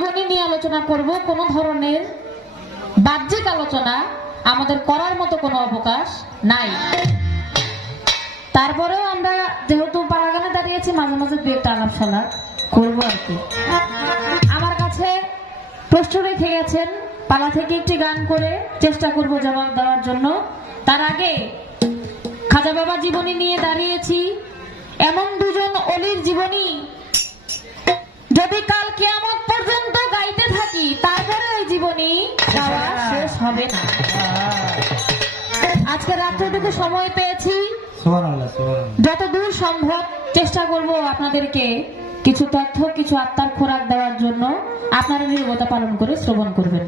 জীবনী নিয়ে আলোচনা করব। কোন ধরনের বাহ্যিক আলোচনা আমাদের করার মতো কোনো অবকাশ নাই। তারপরেও আমরা যেহেতু পালাগানে দাঁড়িয়েছি, মাঝে মাঝে দু একটা আলাপ সালাপ করবো আর কি। আমার কাছে প্রশ্ন রেখে গেছেন, পালা থেকে একটি গান করে চেষ্টা করব জবাব দেওয়ার জন্য। তার আগে খাজা বাবা জীবনী নিয়ে দাঁড়িয়েছি। এমন দুজন অলির জীবনী যদি কাল কিয়ামত পর্যন্ত গাইতে থাকি, তারপরে ওই জীবনী গাওয়া শেষ হবে না। আজকে রাত্রিটুকু সময় পেয়েছি, যতদূর সম্ভব চেষ্টা করব আপনাদেরকে কিছু তথ্য, কিছু আত্মার খোরাক দেওয়ার জন্য। আপনারা নীরবতা পালন করে শ্রবণ করবেন।